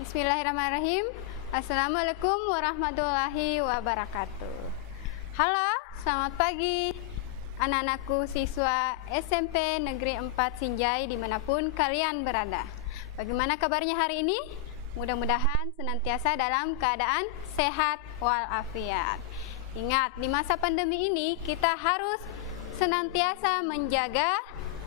Bismillahirrahmanirrahim. Assalamualaikum warahmatullahi wabarakatuh. Halo, selamat pagi anak-anakku siswa SMP Negeri 4 Sinjai dimanapun kalian berada. Bagaimana kabarnya hari ini? Mudah-mudahan senantiasa dalam keadaan sehat walafiat. Ingat, di masa pandemi ini kita harus senantiasa menjaga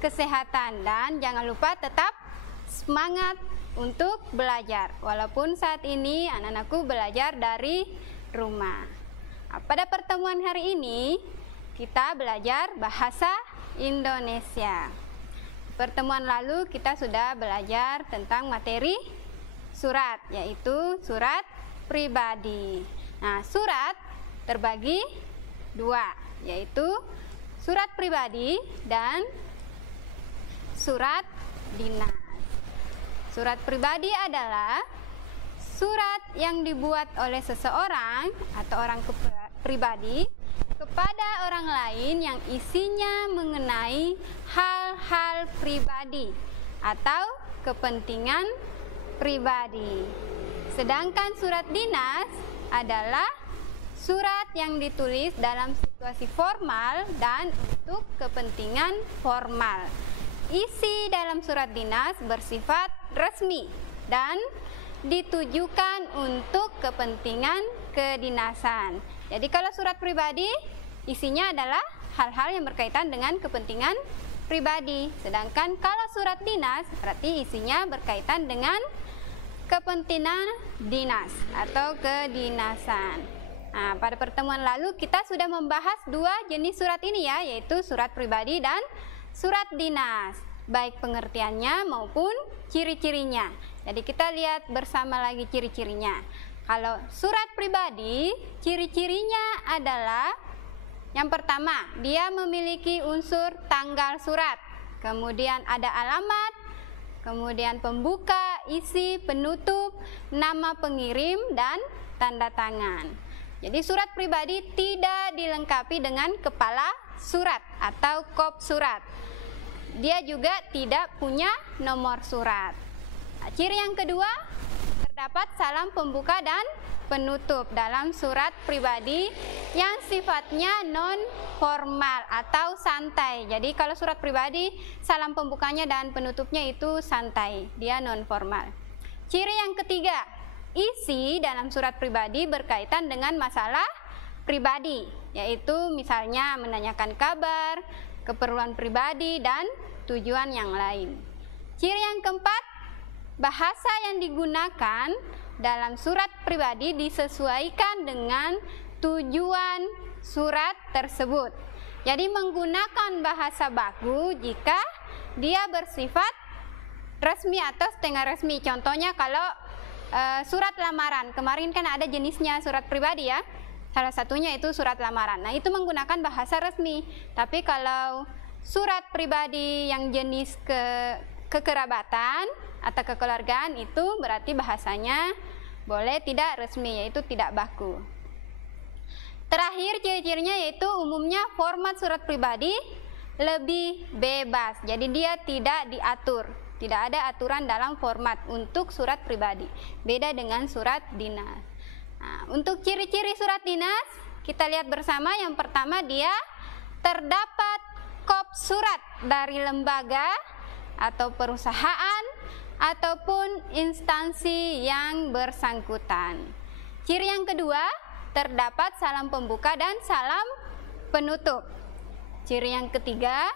kesehatan dan jangan lupa tetap semangat untuk belajar. Walaupun saat ini anak-anakku belajar dari rumah. Pada pertemuan hari ini kita belajar bahasa Indonesia. Pertemuan lalu kita sudah belajar tentang materi surat, yaitu surat pribadi. Nah, surat terbagi dua, yaitu surat pribadi dan surat dinas. Surat pribadi adalah surat yang dibuat oleh seseorang atau orang pribadi kepada orang lain yang isinya mengenai hal-hal pribadi atau kepentingan pribadi. Sedangkan surat dinas adalah surat yang ditulis dalam situasi formal dan untuk kepentingan formal. Isi dalam surat dinas bersifat resmi dan ditujukan untuk kepentingan kedinasan. Jadi kalau surat pribadi isinya adalah hal-hal yang berkaitan dengan kepentingan pribadi. Sedangkan kalau surat dinas berarti isinya berkaitan dengan kepentingan dinas atau kedinasan. Nah, pada pertemuan lalu kita sudah membahas dua jenis surat ini ya, yaitu surat pribadi dan surat dinas, baik pengertiannya maupun ciri-cirinya. Jadi kita lihat bersama lagi ciri-cirinya. Kalau surat pribadi, ciri-cirinya adalah yang pertama, dia memiliki unsur tanggal surat, kemudian ada alamat, kemudian pembuka, isi, penutup, nama pengirim, dan tanda tangan. Jadi surat pribadi tidak dilengkapi dengan kepala surat atau kop surat. Dia juga tidak punya nomor surat. Nah, ciri yang kedua, terdapat salam pembuka dan penutup dalam surat pribadi yang sifatnya non formal atau santai. Jadi kalau surat pribadi, salam pembukanya dan penutupnya itu santai, dia non formal. Ciri yang ketiga, isi dalam surat pribadi berkaitan dengan masalah pribadi, yaitu misalnya menanyakan kabar, keperluan pribadi, dan tujuan yang lain. Ciri yang keempat, bahasa yang digunakan dalam surat pribadi disesuaikan dengan tujuan surat tersebut. Jadi menggunakan bahasa baku jika dia bersifat resmi atau setengah resmi. Contohnya kalau surat lamaran, kemarin kan ada jenisnya surat pribadi ya. Salah satunya itu surat lamaran. Nah, itu menggunakan bahasa resmi. Tapi kalau surat pribadi yang jenis kekerabatan atau kekeluargaan itu berarti bahasanya boleh tidak resmi, yaitu tidak baku. Terakhir ciri-cirinya yaitu umumnya format surat pribadi lebih bebas. Jadi dia tidak diatur. Tidak ada aturan dalam format untuk surat pribadi. Beda dengan surat dinas. Nah, untuk ciri-ciri surat dinas, kita lihat bersama. Yang pertama, dia terdapat kop surat dari lembaga atau perusahaan ataupun instansi yang bersangkutan. Ciri yang kedua, terdapat salam pembuka dan salam penutup. Ciri yang ketiga,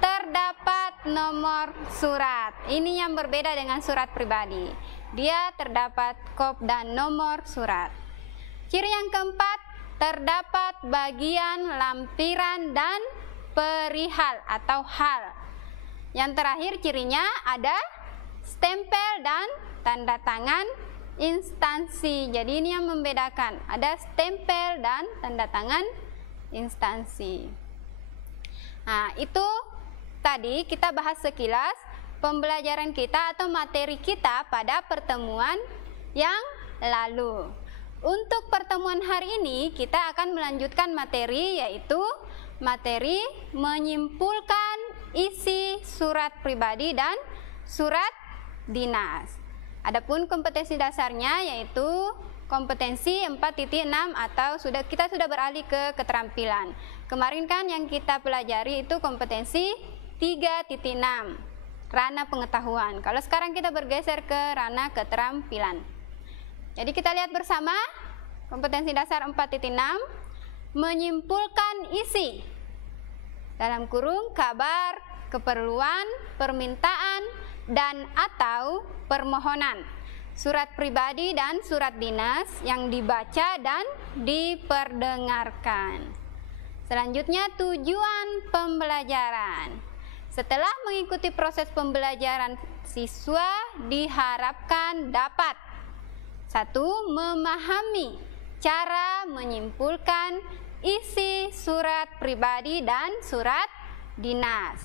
terdapat nomor surat. Ini yang berbeda dengan surat pribadi. Dia terdapat kop dan nomor surat. Ciri yang keempat, terdapat bagian lampiran dan perihal atau hal. Yang terakhir cirinya ada stempel dan tanda tangan instansi. Jadi ini yang membedakan. Ada stempel dan tanda tangan instansi. Nah, itu tadi kita bahas sekilas pembelajaran kita atau materi kita pada pertemuan yang lalu. Untuk pertemuan hari ini kita akan melanjutkan materi, yaitu materi menyimpulkan isi surat pribadi dan surat dinas. Adapun kompetensi dasarnya yaitu kompetensi 4.6 atau kita sudah beralih ke keterampilan. Kemarin kan yang kita pelajari itu kompetensi 3.6, ranah pengetahuan. Kalau sekarang kita bergeser ke ranah keterampilan. Jadi kita lihat bersama kompetensi dasar 4.6, menyimpulkan isi dalam kurung kabar, keperluan, permintaan, dan atau permohonan, surat pribadi dan surat dinas yang dibaca dan diperdengarkan. Selanjutnya tujuan pembelajaran. Setelah mengikuti proses pembelajaran, siswa diharapkan dapat 1. Memahami cara menyimpulkan isi surat pribadi dan surat dinas.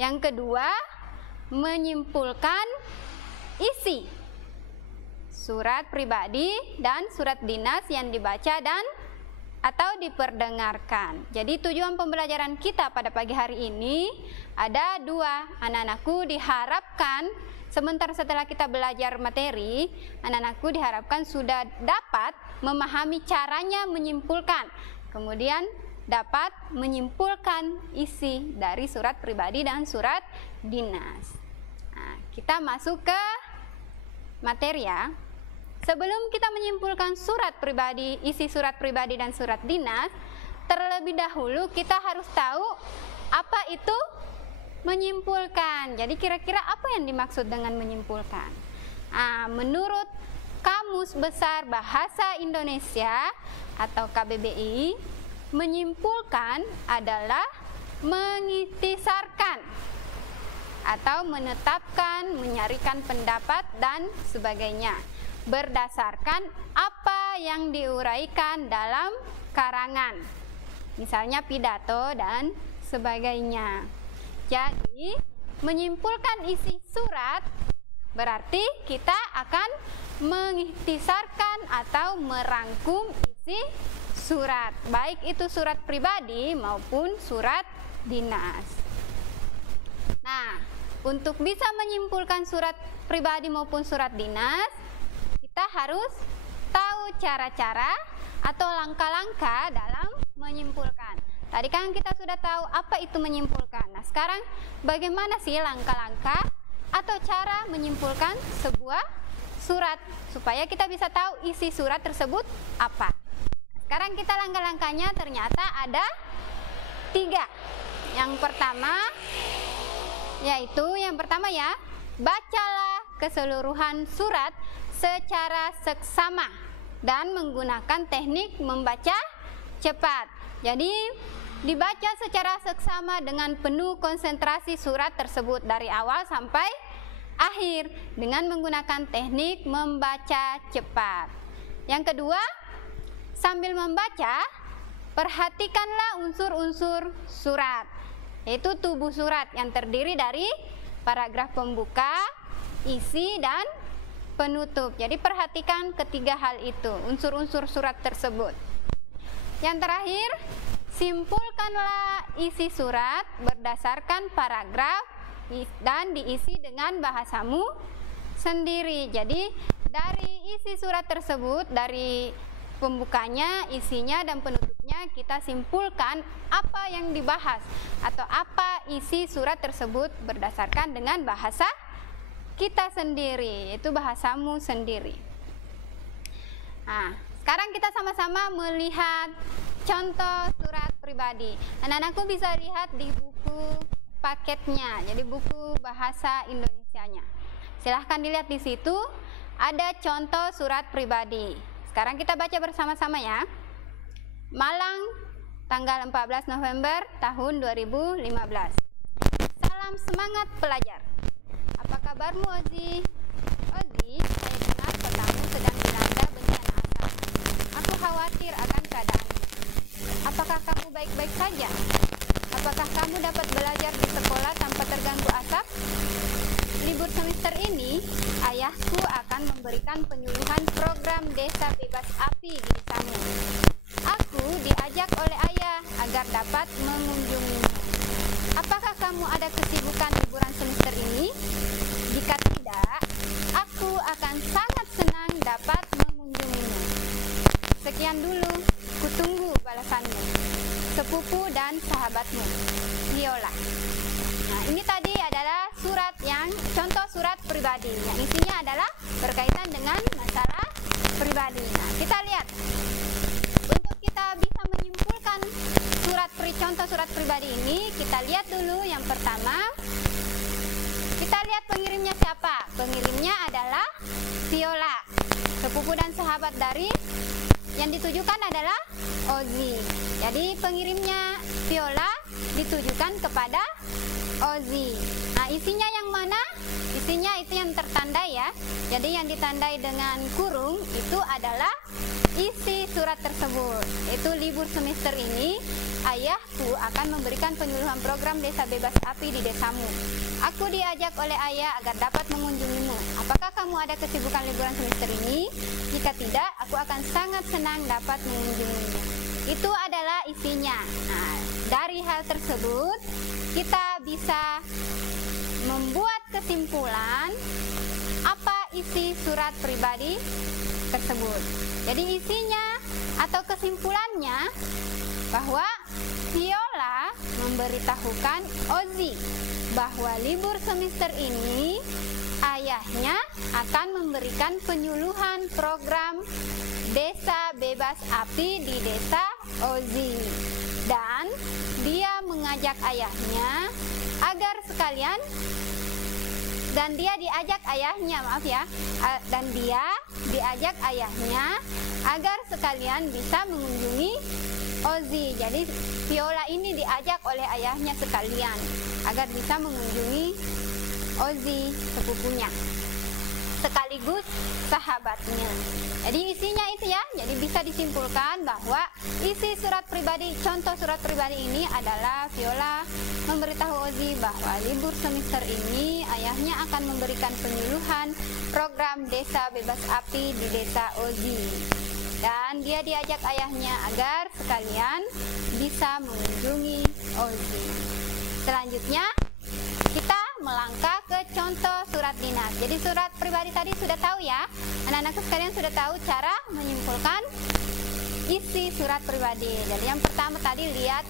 Yang kedua, menyimpulkan isi surat pribadi dan surat dinas yang dibaca dan atau diperdengarkan. Jadi tujuan pembelajaran kita pada pagi hari ini ada 2. Anak-anakku diharapkan sementara setelah kita belajar materi, anak-anakku diharapkan sudah dapat memahami caranya menyimpulkan, kemudian dapat menyimpulkan isi dari surat pribadi dan surat dinas. Nah, kita masuk ke materi ya. Sebelum kita menyimpulkan surat pribadi, isi surat pribadi dan surat dinas, terlebih dahulu kita harus tahu apa itu menyimpulkan. Jadi kira-kira apa yang dimaksud dengan menyimpulkan? Menurut Kamus Besar Bahasa Indonesia atau KBBI, menyimpulkan adalah mengikhtisarkan atau menetapkan, menyarikan pendapat dan sebagainya berdasarkan apa yang diuraikan dalam karangan, misalnya pidato dan sebagainya. Jadi menyimpulkan isi surat berarti kita akan mengikhtisarkan atau merangkum isi surat, baik itu surat pribadi maupun surat dinas. Nah, untuk bisa menyimpulkan surat pribadi maupun surat dinas, kita harus tahu cara-cara atau langkah-langkah dalam menyimpulkan. Tadi kan kita sudah tahu apa itu menyimpulkan. Nah, sekarang bagaimana sih langkah-langkah atau cara menyimpulkan sebuah surat supaya kita bisa tahu isi surat tersebut apa? Sekarang kita langkah-langkahnya ternyata ada 3. Yang pertama ya, bacalah keseluruhan surat secara seksama dan menggunakan teknik membaca cepat. Jadi dibaca secara seksama dengan penuh konsentrasi surat tersebut dari awal sampai akhir dengan menggunakan teknik membaca cepat. Yang kedua, sambil membaca, perhatikanlah unsur-unsur surat, yaitu tubuh surat yang terdiri dari paragraf pembuka, isi, dan penutup. Jadi perhatikan ketiga hal itu, unsur-unsur surat tersebut. Yang terakhir, simpulkanlah isi surat berdasarkan paragraf dan diisi dengan bahasamu sendiri. Jadi dari isi surat tersebut, dari pembukanya, isinya, dan penutupnya, kita simpulkan apa yang dibahas atau apa isi surat tersebut berdasarkan dengan bahasa kita sendiri, yaitu bahasamu sendiri. Nah, sekarang kita sama-sama melihat contoh surat pribadi. Anak-anakku bisa lihat di buku paketnya, jadi buku bahasa Indonesianya. Silahkan dilihat di situ, ada contoh surat pribadi. Sekarang kita baca bersama-sama ya. Malang, tanggal 14 November tahun 2015. Salam semangat pelajar. Apa kabarmu, Ozi? Ozi, saya dengar kotamu sedang dilanda bencana asap. Aku khawatir akan keadaanmu. Apakah kamu baik-baik saja? Apakah kamu dapat belajar di sekolah tanpa terganggu asap? Libur semester ini, ayahku akan memberikan penyuluhan program desa bebas api di desamu. Aku diajak oleh ayah agar dapat mengunjungimu. Apakah kamu ada kesibukan liburan semester ini? Jika tidak, aku akan sangat senang dapat mengunjungimu. Sekian dulu, kutunggu balasanmu. Sepupu dan sahabatmu, Viola. Nah, ini tadi adalah surat yang contoh surat pribadi yang isinya adalah berkaitan dengan masalah pribadi. Nah, kita lihat. Untuk kita bisa menyimpulkan contoh surat pribadi ini, kita lihat dulu yang pertama. Kita lihat pengirimnya siapa? Pengirimnya adalah Viola. Sepupu dan sahabat dari yang ditujukan adalah Ozzy. Jadi pengirimnya Viola ditujukan kepada Ozzy. Nah, isinya yang mana? Isinya itu yang tertandai ya. Jadi yang ditandai dengan kurung itu adalah isi surat tersebut. Itu libur semester ini ayahku akan memberikan penyuluhan program desa bebas api di desamu. Aku diajak oleh ayah agar dapat mengunjungimu. Apakah kamu ada kesibukan liburan semester ini? Jika tidak, aku akan sangat senang dapat mengunjungimu. Itu adalah isinya. Nah, dari hal tersebut kita bisa membuat kesimpulan apa isi surat pribadi tersebut. Jadi isinya atau kesimpulannya bahwa Viola memberitahukan Ozzy bahwa libur semester ini ayahnya akan memberikan penyuluhan program desa bebas api di desa Ozzy, dan dia mengajak ayahnya agar sekalian dan dia diajak ayahnya agar sekalian bisa mengunjungi Ozzy. Jadi Viola ini diajak oleh ayahnya sekalian agar bisa mengunjungi Ozzy, sepupunya, sekaligus sahabatnya. Jadi isinya itu ya. Jadi bisa disimpulkan bahwa isi surat pribadi, contoh surat pribadi ini adalah Viola memberitahu Ozzy bahwa libur semester ini ayahnya akan memberikan penyuluhan program desa bebas api di desa Ozzy. Dan dia diajak ayahnya agar sekalian bisa mengunjungi Ozzy. Selanjutnya kita melangkah ke contoh surat dinas. Jadi surat pribadi tadi sudah tahu ya. Anak-anakku sekalian sudah tahu cara menyimpulkan isi surat pribadi. Jadi yang pertama tadi lihat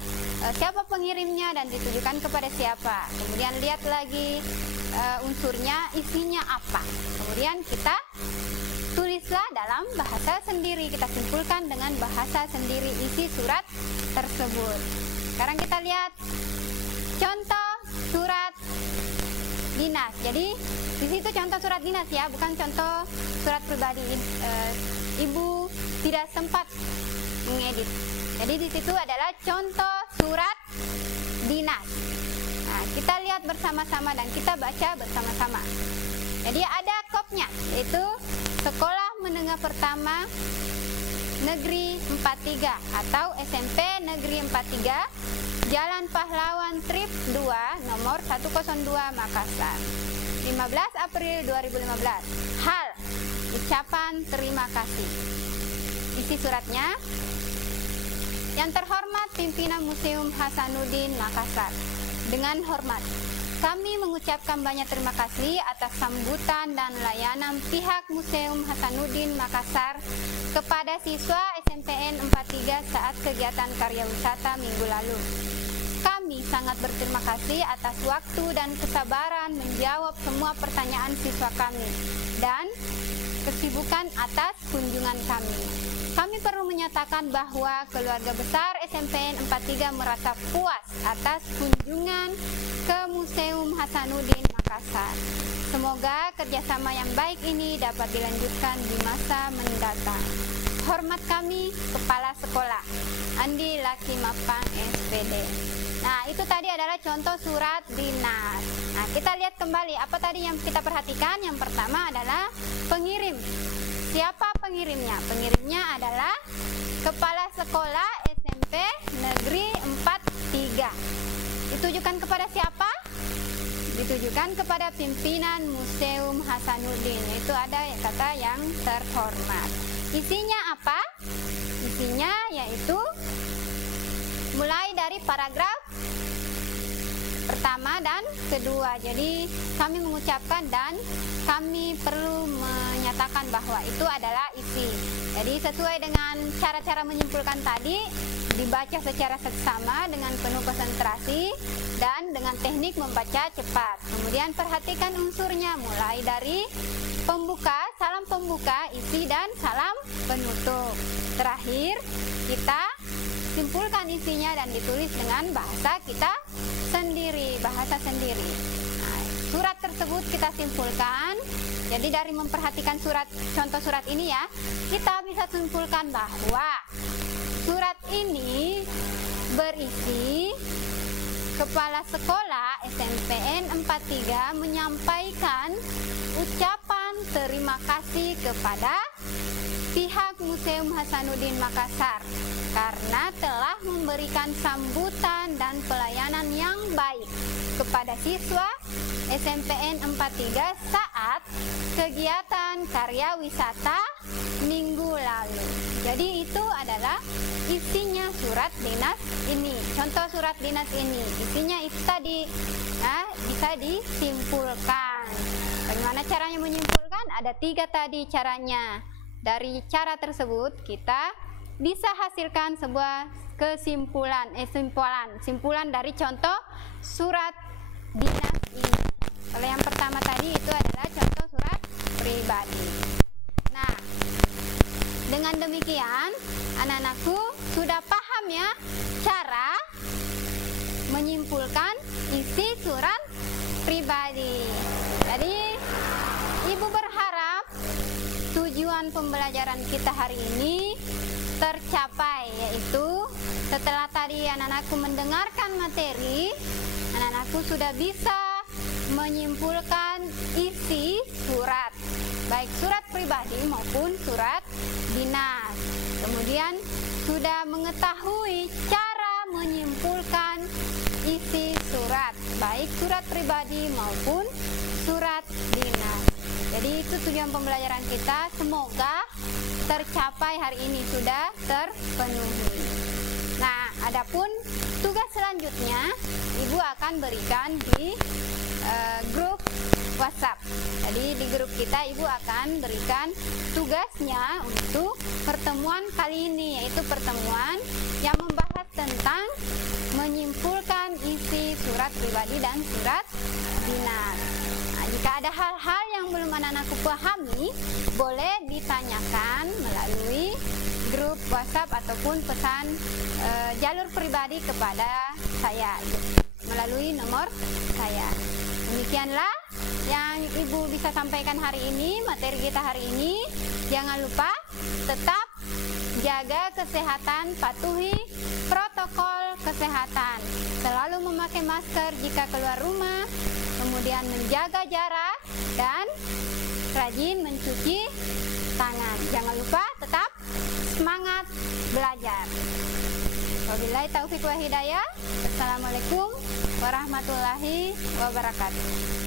siapa pengirimnya dan ditujukan kepada siapa. Kemudian lihat lagi unsurnya, isinya apa. Kemudian kita tulislah dalam bahasa sendiri. Kita simpulkan dengan bahasa sendiri isi surat tersebut. Sekarang kita lihat contoh surat dinas. Jadi di situ contoh surat dinas ya, bukan contoh surat pribadi. Ibu tidak sempat mengedit. Jadi di situ adalah contoh surat dinas. Nah, kita lihat bersama-sama dan kita baca bersama-sama. Jadi ada kopnya, yaitu Sekolah Menengah Pertama Negeri 43 atau SMP Negeri 43, Jalan Pahlawan Trip 2 nomor 102 Makassar, 15 April 2015. Hal ucapan terima kasih. Isi suratnya: yang terhormat pimpinan Museum Hasanuddin Makassar, dengan hormat kami mengucapkan banyak terima kasih atas sambutan dan layanan pihak Museum Hasanuddin Makassar kepada siswa SMPN 43 saat kegiatan karya wisata minggu lalu. Kami sangat berterima kasih atas waktu dan kesabaran menjawab semua pertanyaan siswa kami dan kesibukan atas kunjungan kami. Kami perlu menyatakan bahwa keluarga besar SMPN 43 merasa puas atas kunjungan ke Museum Hasanuddin Makassar. Semoga kerjasama yang baik ini dapat dilanjutkan di masa mendatang. Hormat kami, Kepala Sekolah Andi Laki Mapang SPD. Nah, itu tadi adalah contoh surat dinas. Nah, kita lihat kembali apa tadi yang kita perhatikan. Yang pertama adalah pengirim. Siapa pengirimnya? Pengirimnya adalah Kepala Sekolah SMP Negeri 43. Ditujukan kepada siapa? Ditujukan kepada pimpinan Museum Hasanuddin. Itu ada kata yang terhormat. Isinya apa? Isinya yaitu mulai dari paragraf pertama dan kedua. Jadi kami mengucapkan dan kami perlu menyatakan bahwa itu adalah isi. Jadi sesuai dengan cara-cara menyimpulkan tadi, dibaca secara seksama dengan penuh konsentrasi dan dengan teknik membaca cepat. Kemudian perhatikan unsurnya mulai dari pembuka, salam pembuka, isi, dan salam penutup. Terakhir, kita simpulkan isinya dan ditulis dengan bahasa kita sendiri, bahasa sendiri. Nah, surat tersebut kita simpulkan. Jadi dari memperhatikan contoh surat ini ya, kita bisa simpulkan bahwa surat ini berisi Kepala Sekolah SMPN 43 menyampaikan ucapan terima kasih kepada pihak Museum Hasanuddin Makassar karena telah memberikan sambutan dan pelayanan yang baik kepada siswa SMPN 43 saat kegiatan karya wisata minggu lalu. Jadi itu adalah isinya surat dinas ini. Contoh surat dinas ini, isinya itu tadi. Nah, bisa disimpulkan. Bagaimana caranya menyimpulkan? Ada 3 tadi caranya. Dari cara tersebut kita bisa hasilkan sebuah simpulan dari contoh surat dinas ini. Kalau yang pertama tadi itu adalah contoh surat pribadi. Nah, dengan demikian anak-anakku sudah paham ya cara menyimpulkan isi surat pribadi. Jadi Ibu berharap tujuan pembelajaran kita hari ini tercapai, yaitu setelah tadi anak-anakku mendengarkan materi, anak-anakku sudah bisa menyimpulkan isi surat, baik surat pribadi maupun surat dinas. Kemudian sudah mengetahui cara menyimpulkan isi surat, baik surat pribadi maupun surat dinas. Jadi itu tujuan pembelajaran kita, semoga tercapai hari ini, sudah terpenuhi. Nah, adapun tugas selanjutnya Ibu akan berikan di grup WhatsApp. Jadi di grup kita Ibu akan berikan tugasnya untuk pertemuan kali ini, yaitu pertemuan yang membahas tentang menyimpulkan isi surat pribadi dan surat dinas. Nah, jika ada hal-hal yang belum anak-anakku pahami, boleh ditanyakan melalui grup WhatsApp ataupun pesan jalur pribadi kepada saya melalui nomor saya. Demikianlah yang Ibu bisa sampaikan hari ini, materi kita hari ini. Jangan lupa tetap jaga kesehatan, patuhi protokol kesehatan. Selalu memakai masker jika keluar rumah, kemudian menjaga jarak dan rajin mencuci tangan. Jangan lupa tetap semangat belajar. Wabillahi taufiq wa hidayah. Assalamualaikum warahmatullahi wabarakatuh.